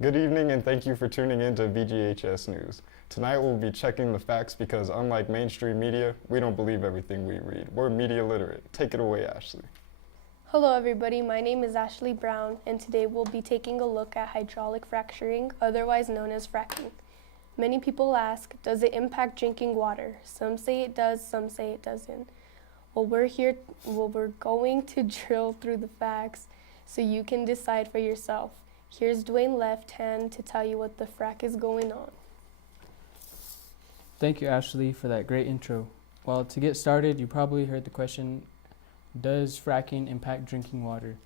Good evening and thank you for tuning in to VGHS News. Tonight we'll be checking the facts because unlike mainstream media, we don't believe everything we read. We're media literate. Take it away, Ashley. Hello everybody, my name is Ashley Brown and today we'll be taking a look at hydraulic fracturing, otherwise known as fracking. Many people ask, does it impact drinking water? Some say it does, some say it doesn't. We're going to drill through the facts so you can decide for yourself. Here's Dwayne Left Hand to tell you what the frack is going on. Thank you, Ashley, for that great intro. Well, to get started, you probably heard the question, does fracking impact drinking water?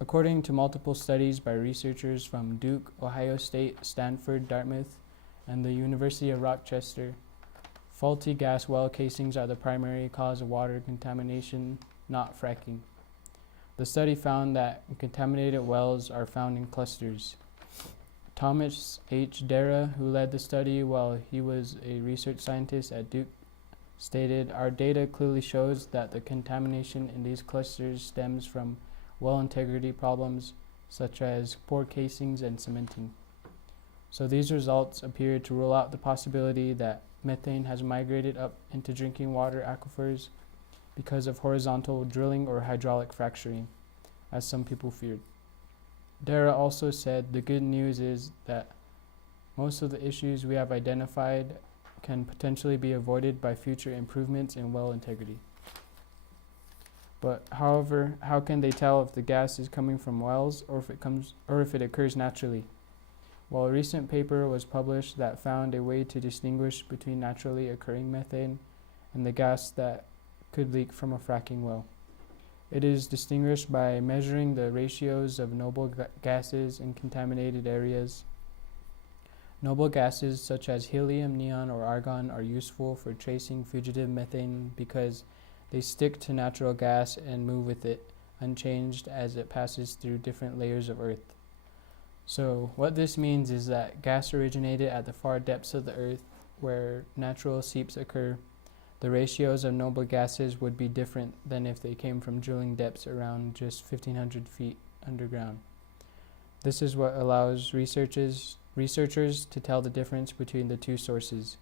According to multiple studies by researchers from Duke, Ohio State, Stanford, Dartmouth, and the University of Rochester, faulty gas well casings are the primary cause of water contamination, not fracking. The study found that contaminated wells are found in clusters. Thomas H. Dara, who led the study while he was a research scientist at Duke, stated, "Our data clearly shows that the contamination in these clusters stems from well integrity problems such as poor casings and cementing." So these results appear to rule out the possibility that methane has migrated up into drinking water aquifers because of horizontal drilling or hydraulic fracturing, as some people feared. Dara also said the good news is that most of the issues we have identified can potentially be avoided by future improvements in well integrity. But however, how can they tell if the gas is coming from wells or if it occurs naturally? Well, a recent paper was published that found a way to distinguish between naturally occurring methane and the gas that could leak from a fracking well. It is distinguished by measuring the ratios of noble gases in contaminated areas. Noble gases such as helium, neon, or argon are useful for tracing fugitive methane because they stick to natural gas and move with it unchanged as it passes through different layers of Earth. So what this means is that gas originated at the far depths of the Earth where natural seeps occur. The ratios of noble gases would be different than if they came from drilling depths around just 1,500 feet underground. This is what allows researchers to tell the difference between the two sources.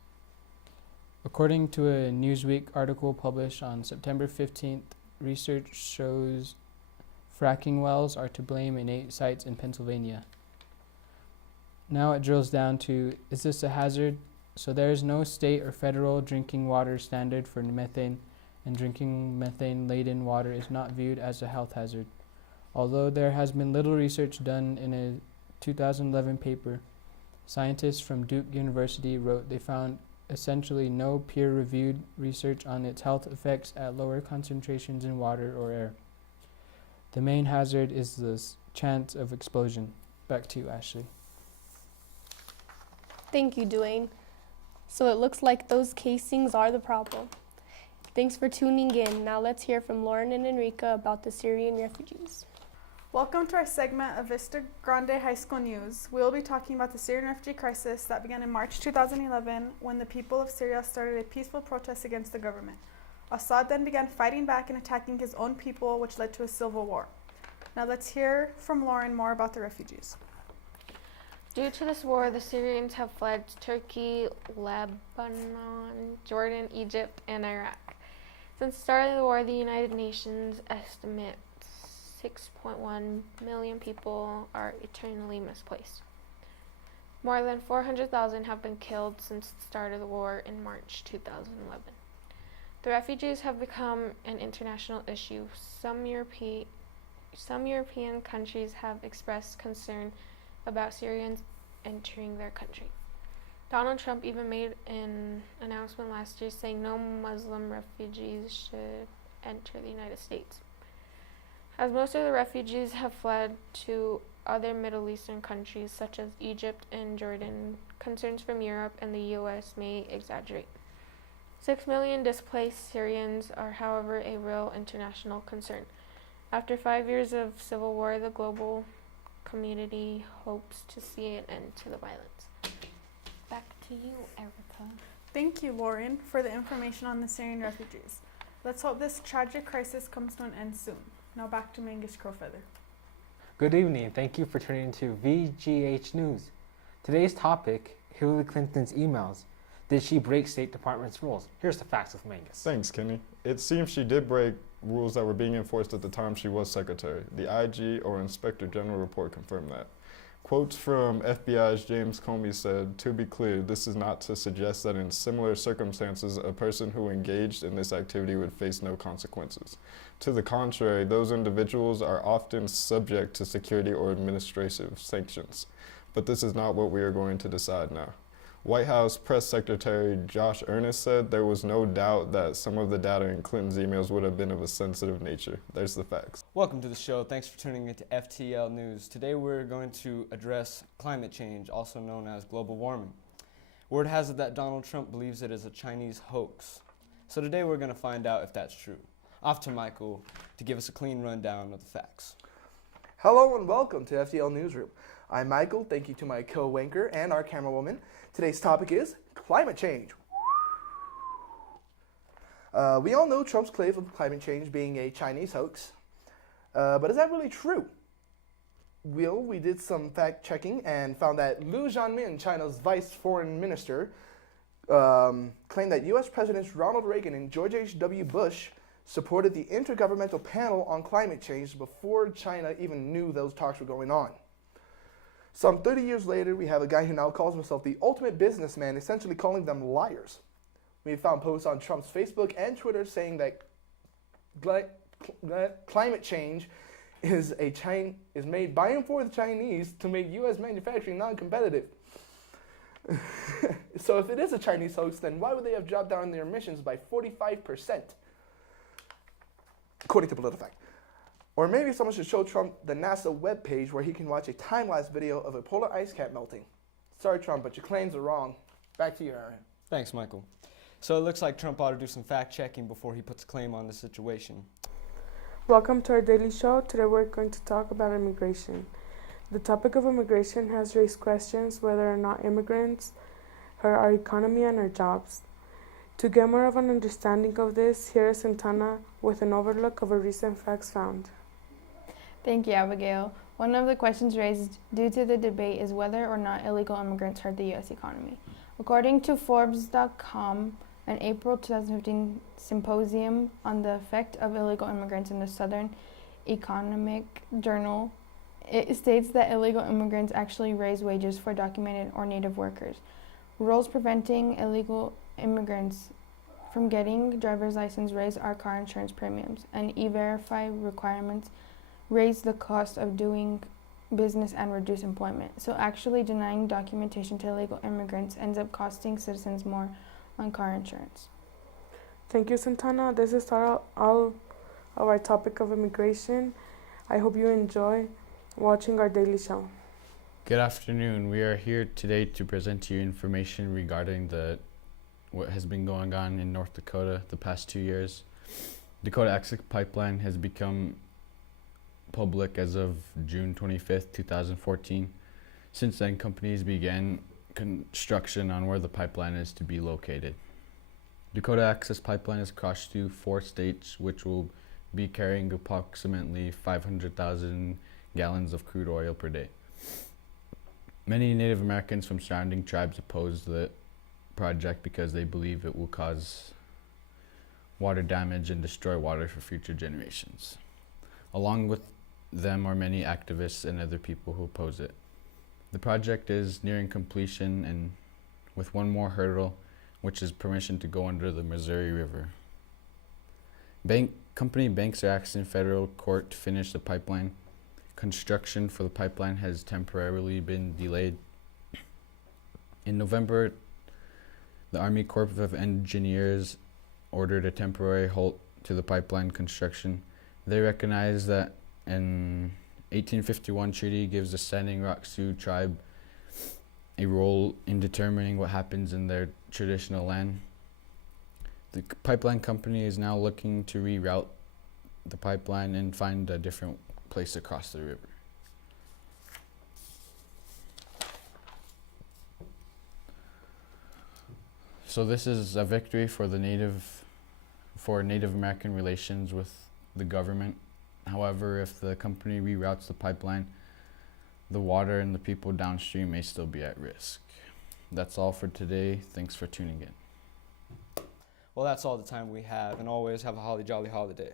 According to a Newsweek article published on September 15th, research shows fracking wells are to blame in 8 sites in Pennsylvania. Now it drills down to, is this a hazard? So there is no state or federal drinking water standard for methane, and drinking methane-laden water is not viewed as a health hazard. Although there has been little research done in a 2011 paper, scientists from Duke University wrote they found essentially no peer-reviewed research on its health effects at lower concentrations in water or air. The main hazard is the chance of explosion. Back to you, Ashley. Thank you, Dwayne. So it looks like those casings are the problem. Thanks for tuning in. Now let's hear from Lauren and Enrica about the Syrian refugees. Welcome to our segment of Vista Grande High School News. We will be talking about the Syrian refugee crisis that began in March 2011 when the people of Syria started a peaceful protest against the government. Assad then began fighting back and attacking his own people, which led to a civil war. Now let's hear from Lauren more about the refugees. Due to this war, the Syrians have fled to Turkey, Lebanon, Jordan, Egypt, and Iraq. Since the start of the war, the United Nations estimates 6.1 million people are eternally misplaced. More than 400,000 have been killed since the start of the war in March 2011. The refugees have become an international issue. Some European countries have expressed concern about Syrians entering their country. Donald Trump even made an announcement last year saying no Muslim refugees should enter the United States. As most of the refugees have fled to other Middle Eastern countries such as Egypt and Jordan, concerns from Europe and the US may exaggerate. 6 million displaced Syrians are, however, a real international concern. After 5 years of civil war, the global community hopes to see an end to the violence. Back to you, Erica. Thank you, Lauren, for the information on the Syrian refugees. Let's hope this tragic crisis comes to an end soon. Now back to Mangish Crowfeather. Good evening. Thank you for tuning into VGH News. Today's topic, Hillary Clinton's emails. Did she break State Department's rules? Here's the facts with Mangus. Thanks, Kenny. It seems she did break rules that were being enforced at the time she was secretary. The IG or Inspector General report confirmed that. Quotes from FBI's James Comey said, "To be clear, this is not to suggest that in similar circumstances, a person who engaged in this activity would face no consequences. To the contrary, those individuals are often subject to security or administrative sanctions. But this is not what we are going to decide now." White House Press Secretary Josh Earnest said there was no doubt that some of the data in Clinton's emails would have been of a sensitive nature. There's the facts. Welcome to the show. Thanks for tuning into FTL News. Today we're going to address climate change, also known as global warming. Word has it that Donald Trump believes it is a Chinese hoax. So today we're going to find out if that's true. Off to Michael to give us a clean rundown of the facts. Hello and welcome to FTL Newsroom. I'm Michael. Thank you to my co-wanker and our camerawoman. Today's topic is climate change. We all know Trump's claim of climate change being a Chinese hoax, but is that really true? Well, we did some fact checking and found that Liu Zhanmin, China's vice foreign minister, claimed that U.S. Presidents Ronald Reagan and George H.W. Bush supported the Intergovernmental Panel on Climate Change before China even knew those talks were going on. Some 30 years later, we have a guy who now calls himself the ultimate businessman, essentially calling them liars. We found posts on Trump's Facebook and Twitter saying that climate change is made by and for the Chinese to make U.S. manufacturing non-competitive. So if it is a Chinese hoax, then why would they have dropped down their emissions by 45%? According to PolitiFact. Or maybe someone should show Trump the NASA webpage where he can watch a time-lapse video of a polar ice cap melting. Sorry, Trump, but your claims are wrong. Back to you, Aaron. Thanks, Michael. So it looks like Trump ought to do some fact checking before he puts a claim on the situation. Welcome to our daily show. Today we're going to talk about immigration. The topic of immigration has raised questions whether or not immigrants hurt our economy and our jobs. To get more of an understanding of this, here is Santana with an overlook of a recent facts found. Thank you, Abigail. One of the questions raised due to the debate is whether or not illegal immigrants hurt the U.S. economy. According to Forbes.com, an April 2015 symposium on the effect of illegal immigrants in the Southern Economic Journal, it states that illegal immigrants actually raise wages for documented or native workers. Rules preventing illegal immigrants from getting driver's license raise our car insurance premiums, and E-Verify requirements raise the cost of doing business and reduce employment. So actually denying documentation to illegal immigrants ends up costing citizens more on car insurance. Thank you, Santana. This is all of our topic of immigration. I hope you enjoy watching our daily show. Good afternoon. We are here today to present to you information regarding what has been going on in North Dakota the past 2 years. Dakota Access Pipeline has become public as of June 25th, 2014. Since then, companies began construction on where the pipeline is to be located. Dakota Access Pipeline is across to 4 states, which will be carrying approximately 500,000 gallons of crude oil per day. Many Native Americans from surrounding tribes oppose the project because they believe it will cause water damage and destroy water for future generations. Along with them are many activists and other people who oppose it. The project is nearing completion and with one more hurdle, which is permission to go under the Missouri River. Company banks are asking federal court to finish the pipeline. Construction for the pipeline has temporarily been delayed. In November, the Army Corps of Engineers ordered a temporary halt to the pipeline construction. They recognize that an 1851 treaty gives the Standing Rock Sioux tribe a role in determining what happens in their traditional land. The pipeline company is now looking to reroute the pipeline and find a different place across the river. So this is a victory for Native American relations with the government. However, if the company reroutes the pipeline, the water and the people downstream may still be at risk. That's all for today. Thanks for tuning in. Well, that's all the time we have, and always have a holly jolly holiday.